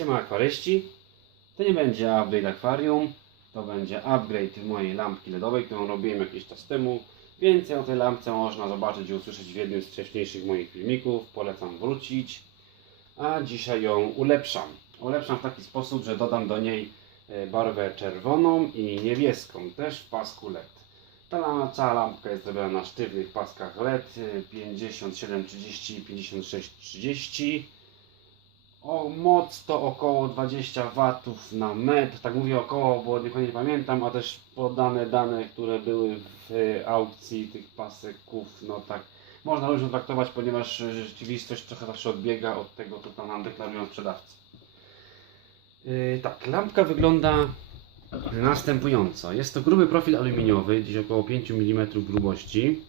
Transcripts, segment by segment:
Siema akwaryści. To nie będzie update akwarium, to będzie upgrade mojej lampki LEDowej, którą robiłem jakiś czas temu. Więcej o tej lampce można zobaczyć i usłyszeć w jednym z wcześniejszych moich filmików. Polecam wrócić. A dzisiaj ją ulepszam. Ulepszam w taki sposób, że dodam do niej e, barwę czerwoną i niebieską, też w pasku LED. Ta cała lampka jest zrobiona na sztywnych paskach LED y, 5730 i 5630. O moc to około 20 watów na metr. Tak mówię około, bo nie pamiętam, a też podane dane, które były w y, aukcji tych paseków, no tak można różnie traktować, ponieważ y, rzeczywistość trochę zawsze odbiega od tego, co tam nam deklarują sprzedawcy. Yy, tak, lampka wygląda następująco. Jest to gruby profil aluminiowy, gdzieś około 5 mm grubości.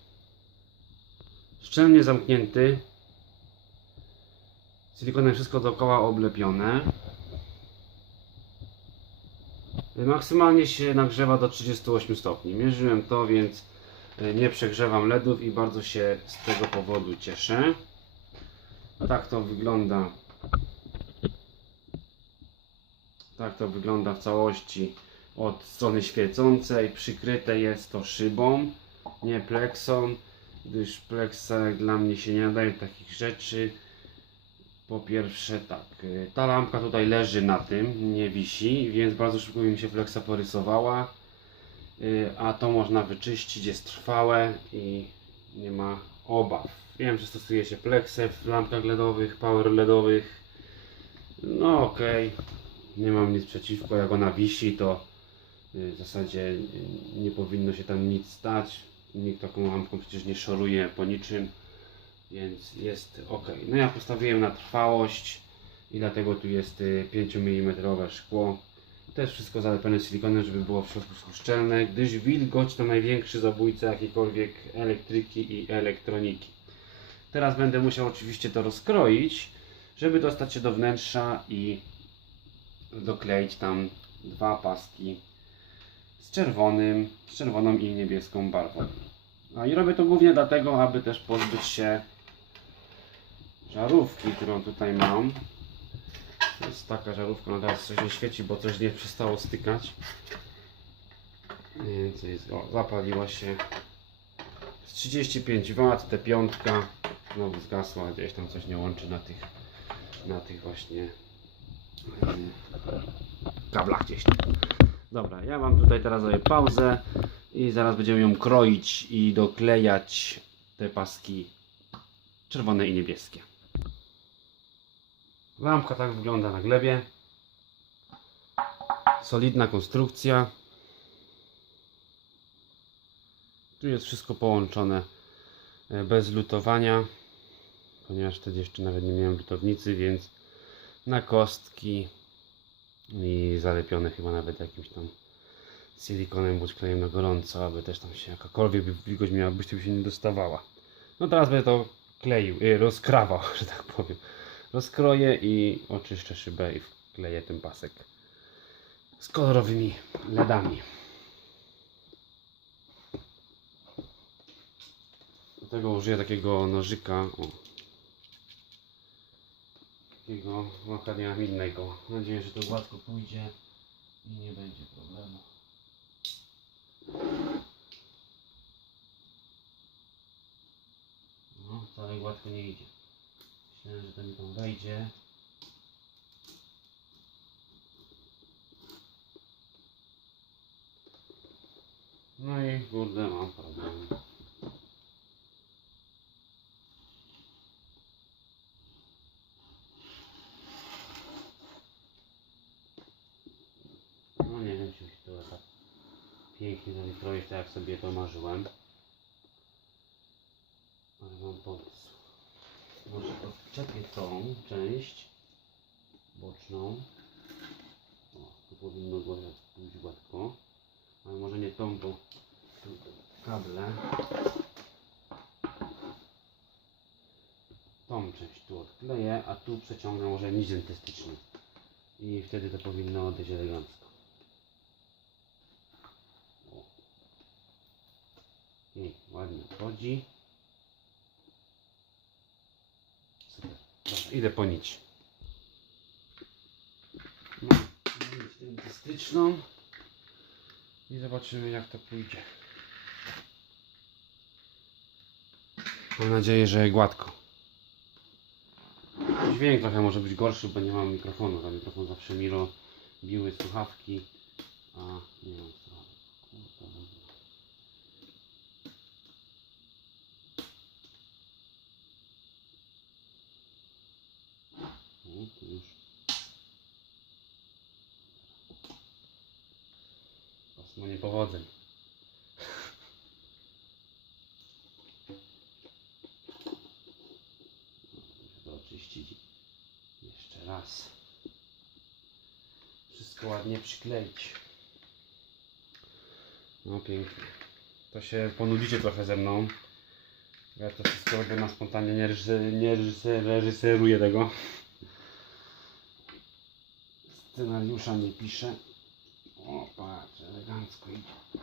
Szczelnie zamknięty. Silikonem wszystko dookoła oblepione. Maksymalnie się nagrzewa do 38 stopni. Mierzyłem to, więc y, nie przegrzewam LEDów i bardzo się z tego powodu cieszę. Tak to wygląda. Tak to wygląda w całości od strony świecącej. Przykryte jest to szybą, nie pleksą, gdyż pleksa dla mnie się nie nadaje takich rzeczy. Po pierwsze tak, y, ta lampka tutaj leży na tym, nie wisi, więc bardzo szybko mi się pleksa porysowała. Y, A to można wyczyścić, jest trwałe i nie ma obaw. Wiem, że stosuje się pleksę w lampkach LEDowych, power LEDowych. No okej, nie mam nic przeciwko, jak ona wisi to y, w zasadzie nie powinno się tam nic stać. Nikt taką lampką przecież nie szoruje po niczym, więc jest ok. No ja postawiłem na trwałość i dlatego tu jest y, 5 mm szkło. Też wszystko zalepione silikonem, żeby było w środku szczelne, gdyż wilgoć to największy zabójca jakiejkolwiek elektryki i elektroniki. Teraz będę musiał oczywiście to rozkroić, żeby dostać się do wnętrza i dokleić tam dwa paski z czerwonym, z czerwoną i niebieską barwą. No i robię to głównie dlatego, aby też pozbyć się żarówki, którą tutaj mam. To jest taka żarówka, no teraz coś nie świeci, bo coś nie przestało stykać. Nie, co jest, o, zapaliła się. Z 35 W, te piątka znowu zgasła, gdzieś tam coś nie łączy na tych, na tych właśnie kablach gdzieś. Dobra, ja mam tutaj teraz sobie pauzę i zaraz będziemy ją kroić i doklejać te paski czerwone i niebieskie. Lampka tak wygląda na glebie. Solidna konstrukcja. Tu jest wszystko połączone e, bez lutowania, ponieważ wtedy jeszcze nawet nie miałem lutownicy, więc na kostki i zalepione chyba nawet jakimś tam silikonem bądź klejem na gorąco, aby też tam się jakakolwiek wilgoć miała być, żeby się nie dostawała. No teraz będę to kleił, y, rozkrawał, że tak powiem. Rozkroję i oczyszczę szybę i wkleję ten pasek z kolorowymi LEDami. Do tego użyję takiego nożyka. O, takiego makadamiannego. Mam nadzieję, że to gładko pójdzie i nie będzie problemu. No, wcale gładko nie idzie. Myślałem, że to mi tam wejdzie. No i kurde mam problem. No nie wiem, czy się to tak pięknie zalikroić, tak jak sobie to marzyłem. Ale mam pomysł. Może odczepię tą część boczną. O, tu powinno go pójść gładko. Ale może nie tą, bo tu kable. Tą część tu odkleję, a tu przeciągnę może nić dentystyczny. I wtedy to powinno odejść elegancko. O. I ładnie wchodzi. Super. Dobra, idę po nić. dentystyczną i zobaczymy jak to pójdzie. Mam nadzieję, że gładko. Dźwięk trochę może być gorszy, bo nie mam mikrofonu. Ten mikrofon zawsze mi biły słuchawki, a nie mam słuchawek. Kurde, dobra. O, tu już. Pasmo niepowodzeń. To oczyścić jeszcze raz. Wszystko ładnie przykleić. No pięknie. To się ponudzicie trochę ze mną. Ja to wszystko robię na spontanie, nie reżyser, reżyseruję tego. Scenariusza nie. O, patrz, elegancko idzie.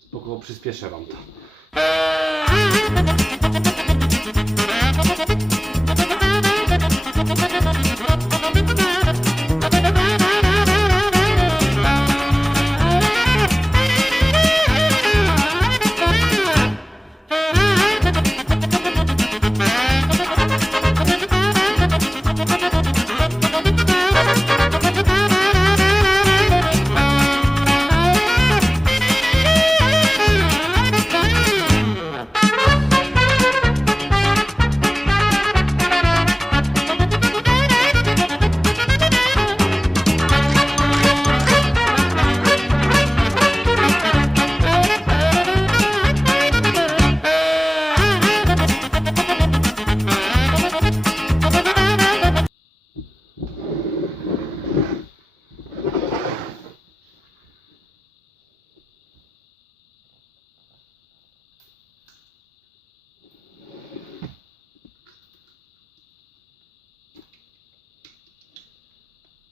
Spoko, przyspieszę wam to.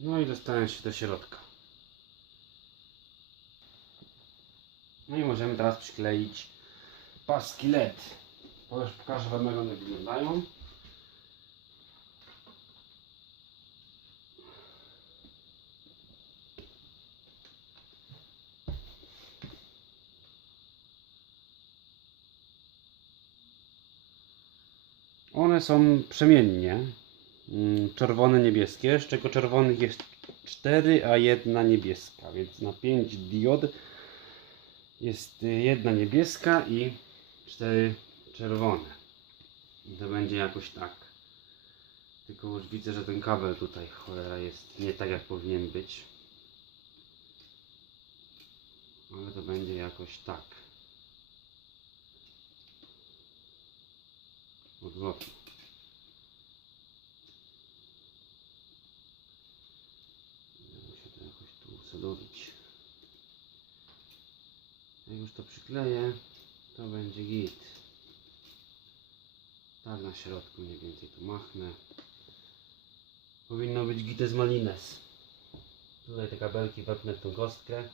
No i dostałem się do środka. No i możemy teraz przykleić paski LED. Pokaż- Pokażę Wam jak one wyglądają. One są przemiennie. Mm, Czerwone, niebieskie, z czego czerwonych jest 4, a jedna niebieska. Więc na 5 diod jest y, jedna niebieska i 4 czerwone. I to będzie jakoś tak. Tylko już widzę, że ten kabel tutaj cholera jest nie tak jak powinien być. Ale to będzie jakoś tak. Odwrotnie. Będę musiał to Jak już to przykleję, to będzie git. Tak na środku mniej więcej tu machnę. Powinno być gites malines. Tutaj te kabelki wepnę w tą kostkę.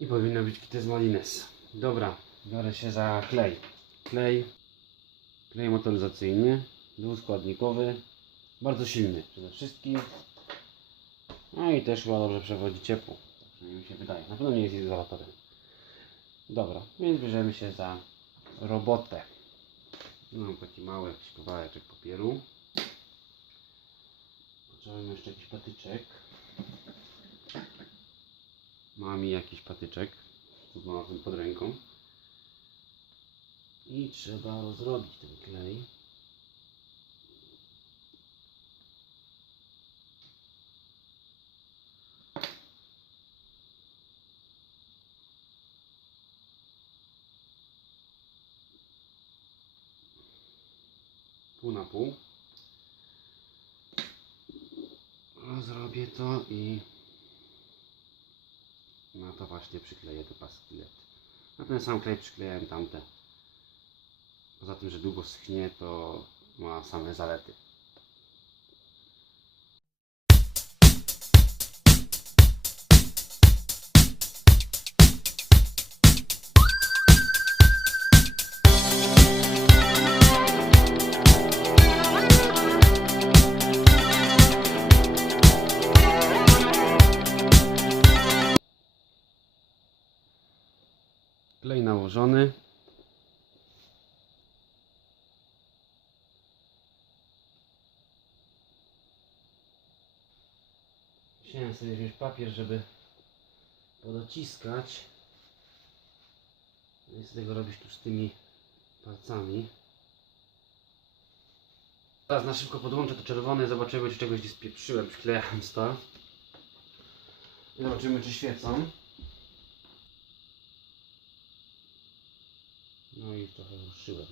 I powinno być gites malines. Dobra, biorę się za klej. Klej. Klej motoryzacyjny. Dwuskładnikowy. Bardzo silny przede wszystkim. No i też chyba dobrze przewodzi ciepło. Tak mi się wydaje. Na pewno nie jest izolatorem. Dobra, więc bierzemy się za robotę. Mam taki mały jakiś kawałeczek papieru. Potrzebujemy jeszcze jakiś patyczek. Mam jakiś patyczek. Tu znalazłem pod ręką. I trzeba rozrobić ten klej. pół na pół. Zrobię to i na to właśnie przykleję te paski LED. Na ten sam klej przyklejałem tamte. Poza tym, że długo schnie, to ma same zalety. Nałożony. Musiałem sobie wziąć papier, żeby podociskać. No i z tego robić tu z tymi palcami. Teraz na szybko podłączę to czerwone, zobaczymy czy czegoś nie spieprzyłem, przyklejałem to. I zobaczymy czy świecą. No i trochę ruszyłem.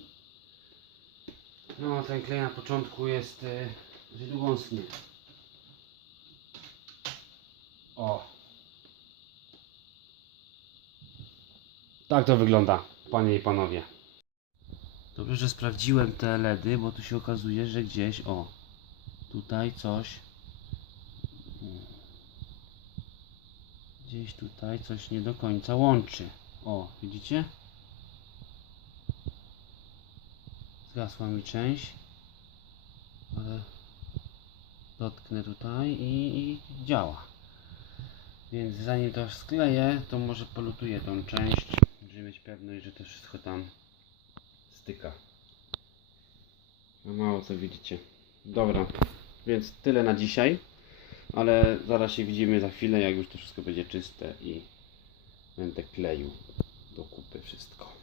No ten klej na początku jest yy, dość długąsny. O. Tak to wygląda, panie i panowie. Dobrze, że sprawdziłem te LEDy, bo tu się okazuje, że gdzieś, o, tutaj coś, gdzieś tutaj coś nie do końca łączy. O, widzicie? Zgasła mi część, ale dotknę tutaj i, i działa. Więc zanim to skleję, to może polutuję tą część, żeby mieć pewność, że to wszystko tam styka. No mało co widzicie. Dobra, więc tyle na dzisiaj. Ale zaraz się widzimy za chwilę, jak już to wszystko będzie czyste i będę kleił do kupy wszystko.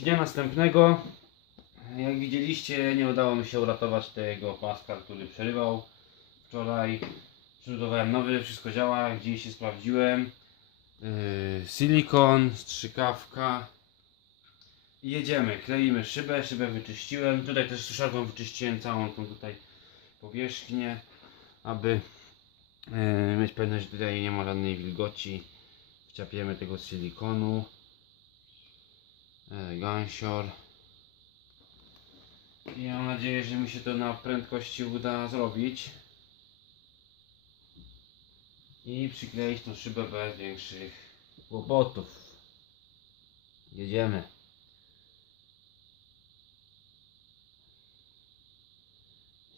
Dnia następnego. Jak widzieliście, nie udało mi się uratować tego paska, który przerywał wczoraj. Przybudowałem nowy, wszystko działa, jak dzisiaj sprawdziłem. Yy, silikon, strzykawka. I jedziemy, kleimy szybę, szybę wyczyściłem. Tutaj też suszarką wyczyściłem całą tą tutaj powierzchnię, aby yy, mieć pewność, że tutaj nie ma żadnej wilgoci. Wciapiemy tego silikonu. E, Gansior. I mam nadzieję, że mi się to na prędkości uda zrobić. I przykleić tą szybę bez większych kłopotów. Jedziemy.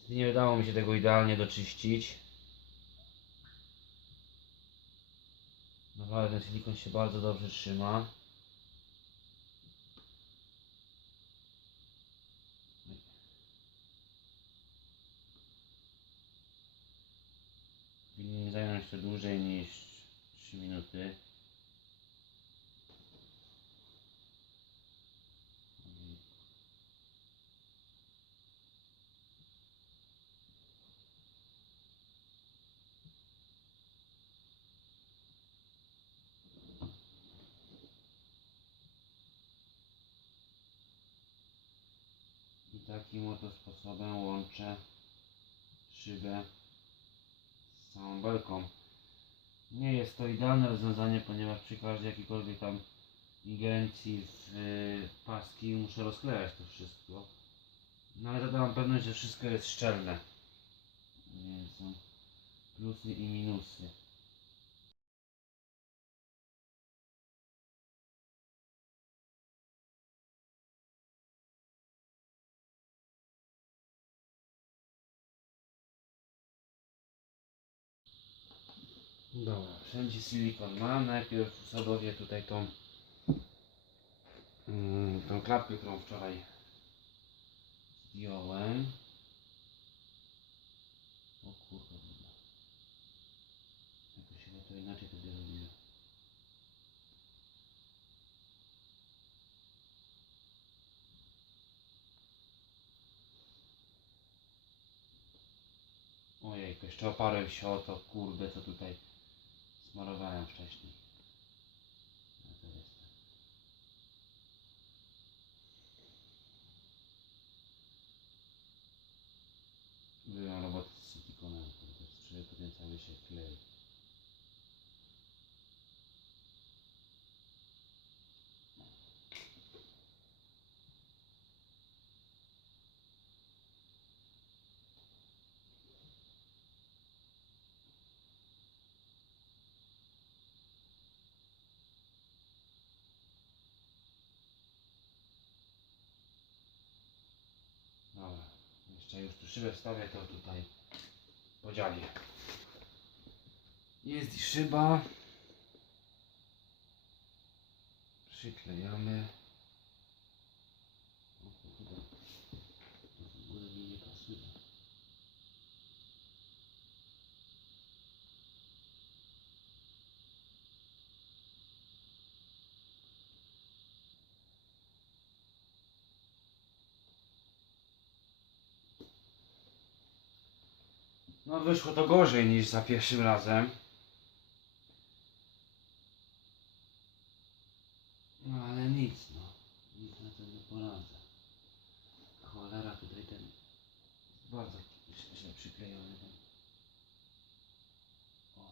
Nie udało mi się tego idealnie doczyścić. No ale ten silikon się bardzo dobrze trzyma. Powinien zająć to dłużej niż 3 minuty. I takim oto sposobem łączę szybę z całą belką. Nie jest to idealne rozwiązanie, ponieważ przy każdej jakiejkolwiek tam ingerencji w y, paski muszę rozklejać to wszystko. No ale to mam pewność, że wszystko jest szczelne. Więc są plusy i minusy. Dobra, wszędzie silikon mam. Najpierw usadowię tutaj tą, mm, tą klapkę, którą wczoraj zdjąłem. O kurwa. Jakoś chyba to inaczej wtedy robiłem. Ojej, jeszcze oparłem się o to kurde, co tutaj smarowałem wcześniej. No to jest tak. Byłem robotę z silikonem, kurde, sprzedaję potem cały się klei. Jeszcze już tu szybę wstawię, to tutaj podzielię. Jest i szyba. Przyklejamy. O kurde, to w ogóle mi nie pasuje. No wyszło to gorzej niż za pierwszym razem. No ale nic no. Nic na to nie poradzę. Cholera tutaj ten bardzo źle- przyklejony ten. O.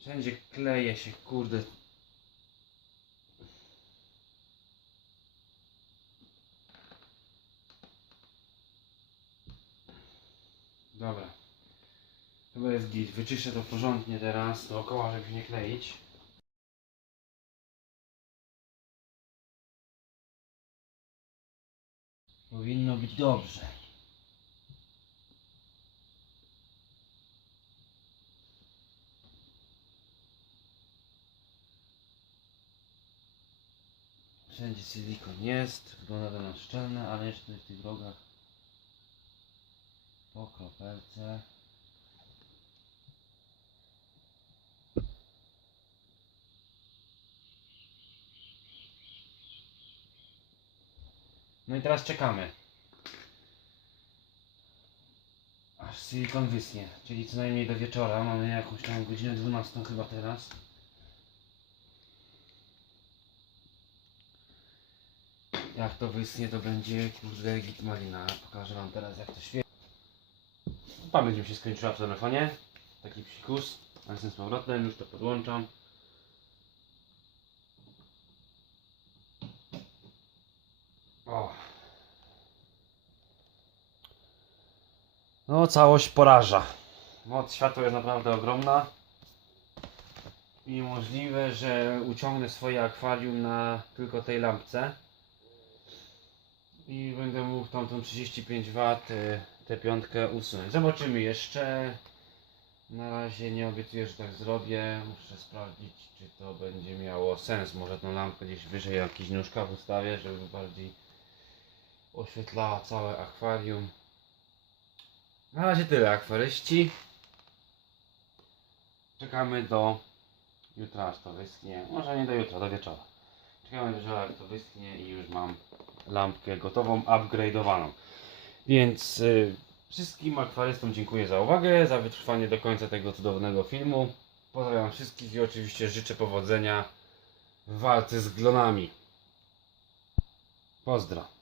Wszędzie kleje się kurde. Dobra. Chyba jest git. Wyczyszczę to porządnie teraz dookoła, żeby się nie kleić. Powinno być dobrze. Wszędzie silikon jest, wygląda to na szczelne, ale jeszcze w tych rogach po kropelce. No i teraz czekamy. Aż silikon wysnie, czyli co najmniej do wieczora. Mamy jakąś tam godzinę 12 chyba teraz. Jak to wysnie, to będzie kurde git malina. Pokażę wam teraz jak to świeci. Pamięć mi się skończyła w telefonie. Taki psikus. A jestem z powrotem, już to podłączam. O. No, całość poraża. Moc światła jest naprawdę ogromna. I możliwe, że uciągnę swoje akwarium na tylko tej lampce. I będę mógł tamtą 35 W y, tę piątkę usunąć. Zobaczymy jeszcze. Na razie nie obiecuję, że tak zrobię. Muszę sprawdzić, czy to będzie miało sens. Może tą lampkę gdzieś wyżej jakiś nóżkach ustawię, żeby bardziej oświetlała całe akwarium. Na razie tyle, akwaryści. Czekamy do jutra, aż to wyschnie. Może nie do jutra, do wieczora. Czekamy do wieczora, jak to wyschnie i już mam lampkę gotową, upgrade'owaną. Więc y, wszystkim akwarystom dziękuję za uwagę, za wytrwanie do końca tego cudownego filmu. Pozdrawiam wszystkich i oczywiście życzę powodzenia w walce z glonami. Pozdro.